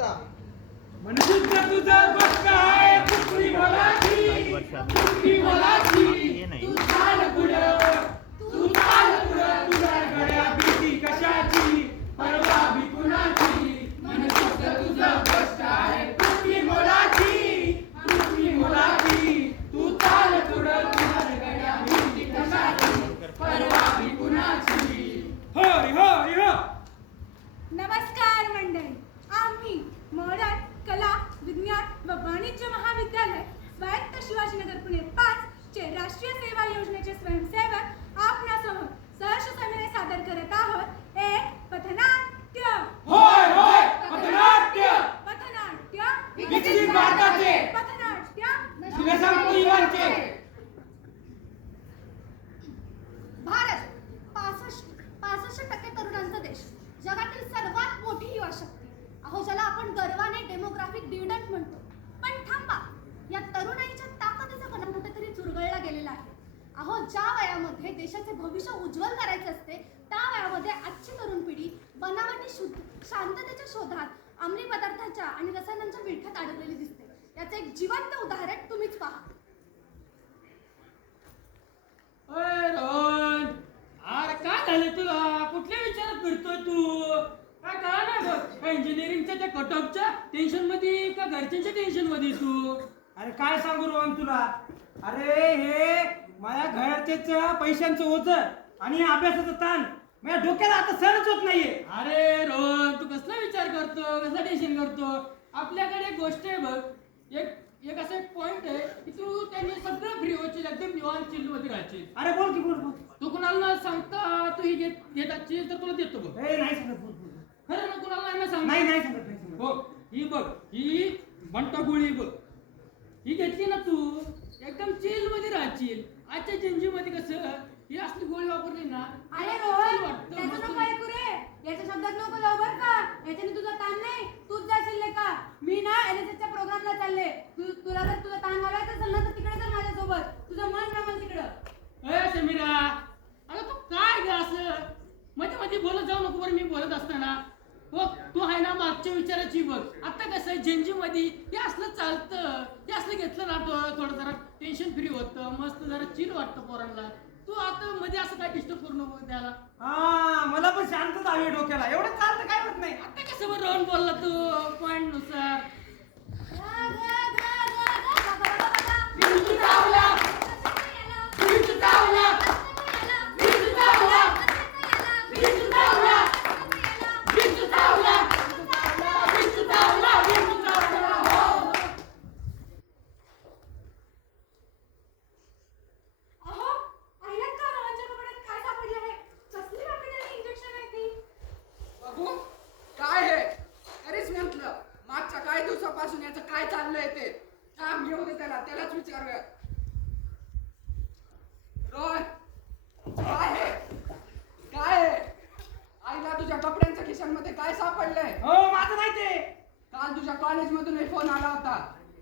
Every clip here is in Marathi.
असता. मनसुक्त तुझं गोष्ट आहे कुठली बोलाची कुठली बोलाची तू चाल पुढं तुझ्या गळ्या भीती कशाची परवा भी कुणाची मनसुक्त तुझं गोष्ट आहे कुठली बोलाची तू चाल पुढं तुझ्या गळ्या भीती कशाची परवा भी कुणाची. होय होय हो. नमस्कार मंडळी, आम्ही मॉडर्न कला विज्ञान व वाणिज्य महाविद्यालय स्वायत्त शिवाजीनगर पुणे 5 चे राष्ट्रीय सेवा योजनेचे स्वयंसेवक आपणासमोर सहर्ष समिती सादर करत आहोत एक पथनाट्य. होय होय पथनाट्य विकसित भारताचे पथनाट्य सुलेसांत युवांचे. भारत 65% तरुणांचा देश, जगातील सर्वात मोठी युवा शक्ती. अहो, ज्याला आपण गर्वाने डेमोग्राफिक डिव्हिडंड म्हणतो. पण थांबा, या तरुणाईच्या ताकदीचा कणा कुठेतरी चुरगळला गेलेला आहे. अहो, ज्या वयामध्ये देशाचे भविष्य उज्ज्वल करायचे असते, त्या वयामध्ये आजची तरुण पिढी बनावटी शांततेच्या शोधात अंमली पदार्थांच्या आणि रसायनांच्या विळख्यात अडकलेली दिसते. याचे एक जिवंत उदाहरण तुम्हीच पहा. रोहन, अरे काय झालं तुला? कुठल्या विचारात फिरतोय तू? काय कळा नाही बघ. इंजिनिअरिंगच्या त्या कटऑफच्या टेन्शन मध्ये का घरच्यांच्या टेन्शन मध्ये तू? अरे काय सांगू रोहन तुला? अरे हे माझ्या घरचेच पैशांचं होतं आणि अभ्यासाचं ताण माझ्या डोक्याला आता सहनच होत नाहीये. अरे रोहन, तू कसला विचार करतो, कसला टेन्शन करतो? आपल्याकडे एक गोष्ट आहे बघ, एक असं एक पॉइंट आहे की तू त्यांनी सगळं फ्री होशील, एकदम निवांत चिल मध्ये राहशील. अरे बोल की बोल बोल. तू कुणाला सांगता तू ही घेत असशील तर तुला देतो बघ. ए नाही सांगत, बोल बोल. खरं ना, कुणाला नाही सांग. नाही नाही सांगत, नाही सांगत. बघ ही बंटा गोळी बघ, ही घेतली ना तू एकदम चिल मध्ये राहशील. आजच्या जिंजी मध्ये कसं ही असली गोळी वापरली ना. अरे chill रोहन, वाटतं, त्याचं मस्त. नको ऐकू रे. याच्या शब्दात नको जाऊ बरं का. याच्याने तुझा ताण नाही, तूच जाशील नाही का. मी ना एनएसएसच्या प्रोग्रामला चालले. तुला जर तुझा ताण घालायचा असेल ना तर तिकडे चल माझ्यासोबत. तुझं मन रमल तिकडं. ए समीरा, अगं तू काय ग असं मध्ये मध्ये बोलत जाऊ नको बरं. मी बोलत असताना हो, तू आहे ना मागच्या विचाराची बघ. आता कसं आहे जेंजी मध्ये हे असलं चालतं, हे असलं घेतलं ना थोडं जरा टेन्शन फ्री होतं, मस्त जरा चिल वाटतं पोरांना. तू आता मध्ये असं काय डिस्टर्ब करू नको त्याला. हा मला पण शांतच हवी डोक्याला. एवढं चालतं काय होत नाही. आता कसं बरं राहून बोलला तू पॉइंट नुसार. काय हे? अरेच म्हटलं मागच्या काही दिवसापासून याचं काय चाललंय ते काम घेऊ दे, त्यालाच विचारूया. रोहन, काय हे? आईला तुझ्या कपड्यांच्या खिशांमध्ये काय सापडलंय? हो माझं नाही ते. काल तुझ्या कॉलेजमधून एक फोन आला होता.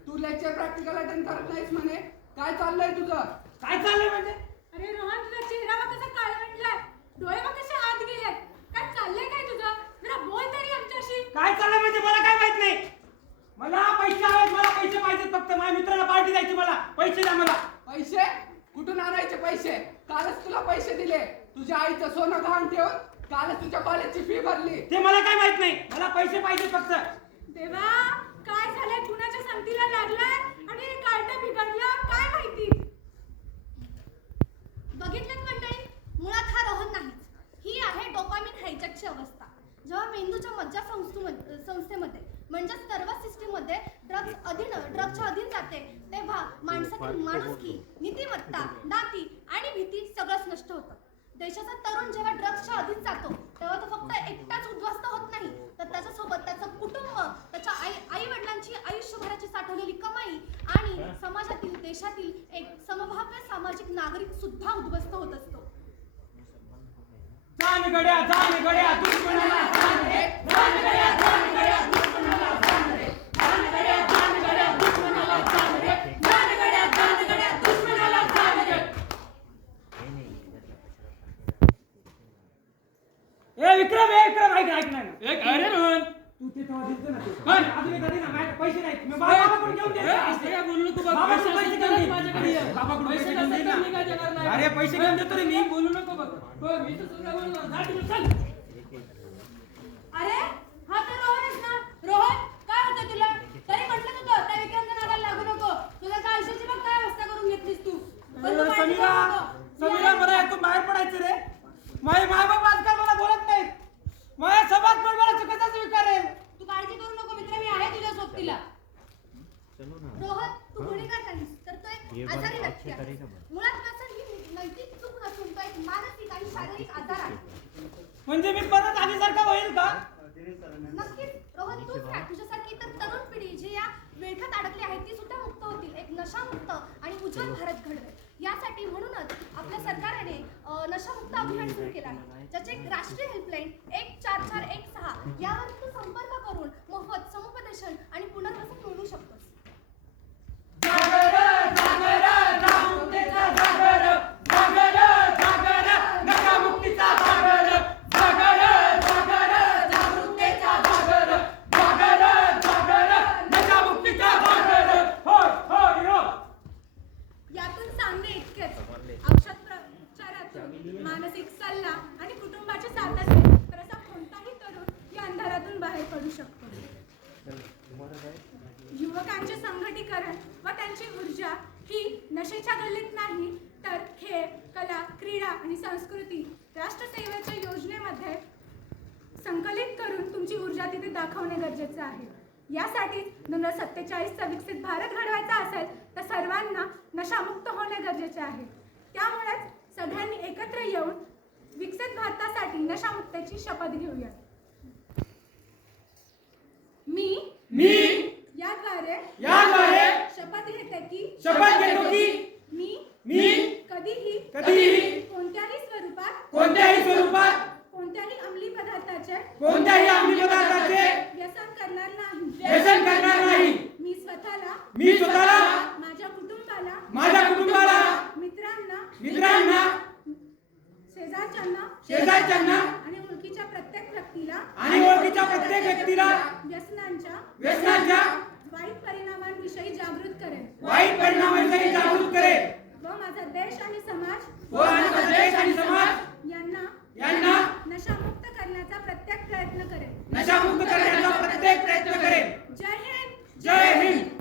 तू लेक्चर प्रॅक्टिकल अटेंड करत नाहीस म्हणे. काय चाललंय तुझं? काय चाललंय म्हणजे? अरे रोहन, तुझा चेहरा बघ कसा काळवंडलाय, डोळे बघ कसे आत गेलेत. काय चाललंय काय तुझं? जरा बोल तरी आमच्याशी. काय चाललंय म्हणजे मला काय माहित नाही. मला पैसे हवेत, मला पैसे पाहिजेत फक्त. माझ्या मित्राला पार्टी द्यायची, मला पैसे द्या. मला पैसे? कुठून आणायचे पैसे? कालच तुला पैसे दिले. तुझ्या आईचं सोनं गहाण ठेवून कालच तुझ्या कॉलेजची फी भरली. ते मला काय माहित नाही. मला पैसे पाहिजेत फक्त. देवा, काय झालंय? कुणाच्या संगतीला लागलाय आणि कार्ट बिघडलं काय माहिती. बघितलं मंडळी, मुळात हा रोहन नाहीच. ही आहे डोपामिन हायजॅकची अवस्था. जेव्हा मेंदूच्या मज्जा संस्थेमध्ये म्हणजेच नर्वस सिस्टीममध्ये ड्रग्सच्या अधीन जाते, तेव्हा माणसातील माणुसकी, नीतिमत्ता, नाती आणि भीती सगळंच नष्ट होतं. देशाचा तरुण जेव्हा ड्रग्सच्या अधीन जातो तेव्हा तो फक्त एकटाच उद्ध्वस्त होत नाही, तर त्याच्यासोबत त्याचं कुटुंब, त्याच्या आई वडिलांची आयुष्यभराची साठवलेली कमाई आणि समाजातील, देशातील एक समभाव्य सामाजिक नागरिक सुद्धा उद्ध्वस्त होत असतो. जान गड्या दुश्मनाला जान रे. जान गड्या दुश्मनाला जान रे. जान गड्या दुश्मनाला जान रे. जान गड्या दुश्मनाला जान रे. ए विक्रम ऐक ना. एक अरे रोहन, तू ते तेव्हा दिसते ना ते. काय? अजून एखादी ना माझ्याकडे पैसे नाहीत मी बाबाकडून घेऊन देईन. असं काय बोलू नको बघ. बाबाकडून पैसे पैसे असतील घेऊन तरच देईन. माझ्याकडे ये. बाबाकडून पैसे घेऊन नसेल देईन तर ना. मी काय देणार नाही. अरे पैसे घेऊन देतो रे मी. बोलू नको बघ. बघ, मी तर सगळं बोलणार. जा तिकडे, चल. अरे हा तर रोहनच ना. रोहन काय होतं तुला? तरी म्हटलं होतं त्या विक्रांत नादाला लागू नको. तुझ्या काय आयुष्याची बघ काय अवस्था करून घेतलीस तू. पण तू माहिती समीरा करू नको. समीरा मला यातून बाहेर पडायचं रे. माझे मायबाप आजकाल मला बोलत नाहीत. माझ्या समाज पण मला चुकीचा स्वीकारेल. तू काळजी करू नको मित्र, मी आहे तुझ्या सोबतीला. रोहन तू गुन्हेगार नाहीस तर तो एक आजारी व्यक्ती आहे. मुळात व्यसन ही नैतिक चूक नसून तो एक मानसिक आणि शारीरिक आजार आहे. म्हणजे मी परत आधीसारखा होईल का? नक्कीच रोहन तूच काय तुझ्यासारखी तर तरुण पिढी जी या वेळखात अडकली आहे ती सुद्धा मुक्त होतील. एक नशामुक्त आणि उज्ज्वल भारत घडवेल. यासाठी म्हणूनच आपल्या सरकारने नशामुक्त अभियान सुरू केलं आहे, ज्याचे एक राष्ट्रीय हेल्पलाईन 14416 यावर तू संपर्क करून मोफत समुपदेशन आणि पुनर्वसन मिळवू शकतोस. यातून सांगणे इतकेच औषध प्रचारातून मानसिक सल्ला आणि कुटुंबाची साथ असेल तर असा कोणताही तरुण या अंधारातून बाहेर पडू शकतो. युवकांचे संघटीकरण व त्यांची ऊर्जा ही नशेच्या गल्लीत नाही तर खेळ, कला, क्रीडा आणि संस्कृती राष्ट्रसेवेच्या योजनेमध्ये संकलित करून तुमची ऊर्जा तिथे दाखवणे गरजेचे आहे. यासाठी 2047चा विकसित भारत घडवायचा असेल तर सर्वांना नशामुक्त होणे गरजेचे आहे. त्यामुळेच सगळ्यांनी एकत्र येऊन विकसित भारतासाठी नशामुक्तीची शपथ घेऊया. मी याद्वारे शपथ घेतो की मी कधीही कोणत्याही स्वरूपात कोणत्याही अंमली पदार्थाचे व्यसन करणार नाही. मी स्वतःला माझ्या कुटुंबाला मित्रांना शेजारच्यांना आणि ओळखीच्या प्रत्येक व्यक्तीला व्यसनांच्या वाईट परिणामांविषयी जागृत करेन व माझा देश आणि समाज यांना नशामुक्त करण्याचा प्रत्येक प्रयत्न करेन. नशामुक्त करण्याचा प्रत्येक प्रयत्न करेन. जय हिंद. जय हिंद.